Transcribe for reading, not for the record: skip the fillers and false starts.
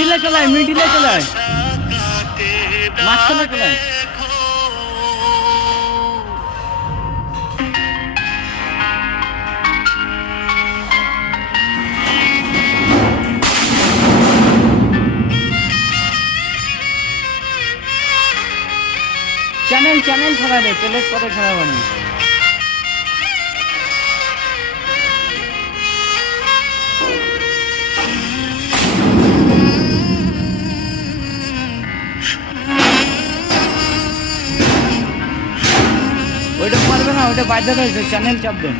মিডিলে চলে আয়, মিডিলে চলে আয়, মাঝখানে চলে আয়। চ্যানেল চ্যানেল ছাড়া রে, প্লেট পরে ছাড়া হবে না। ওইটা পারবে না, ওইটা বাধ্য হয়েছে, চ্যানেল চাপবে।